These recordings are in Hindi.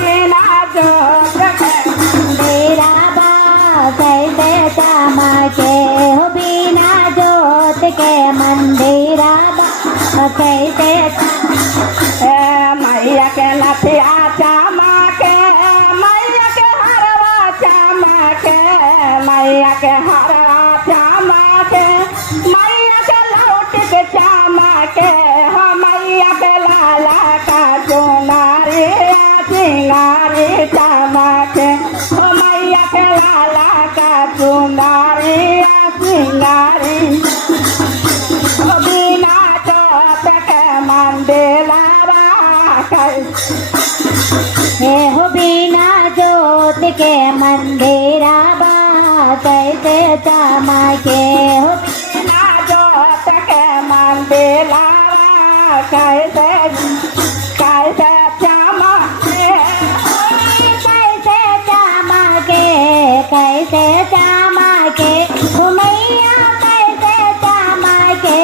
बिना जोत के मंदिरा बा कैसे चमके हो बिना जोत के मंदिरा बा कैसे मैया के लठिया चमके मैया के हरवा चमके मैया के हरवा चमके मैया के लौट के चमके हो मैया के लाला का चुनारी चिंगारी चमके हो मैया के लाला का चुनारी चिंगारी बिना जोत के मंदिरा हे हो बिना जोत के मंदिरा बा कैसे चमके हो बिना जोत के मंदिरा कैसे कैसे चमके कैसे चमके कैसे चमके हो मैया कैसे चमके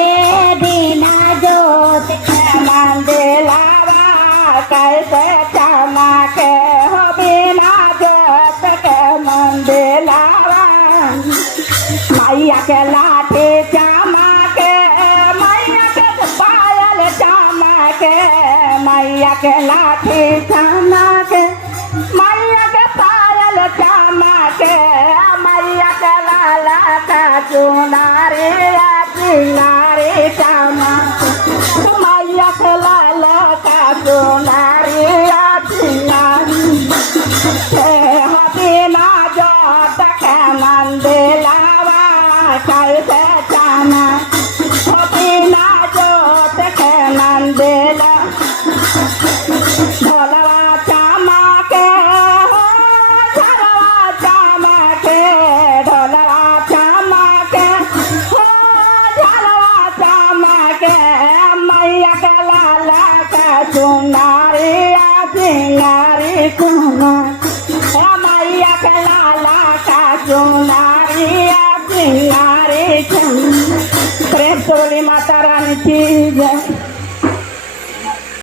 बिना जोत के मंदिरा कैसे चमके हो बिना जोत के मंदिरा मैया के लाठी चमके मैया के पायल चमके मैया के लाठी चमके मैया के पायल चमके मैया के लाला का चुनारी चिंगारी चमके मैया के लाला का चुनारी चिंगारी बिना जोत के मंदिरा कैसे चमके बिना जोत के मंदिरा ढोलवा चमके ढोलवा चमके ढोलवा चमके ढोलवा चमके मैया के लाला का चुनारी चिंगारी चमके मैया के लाला का चुनारी चिंगारी प्रेम से बोली माता रानी की जय।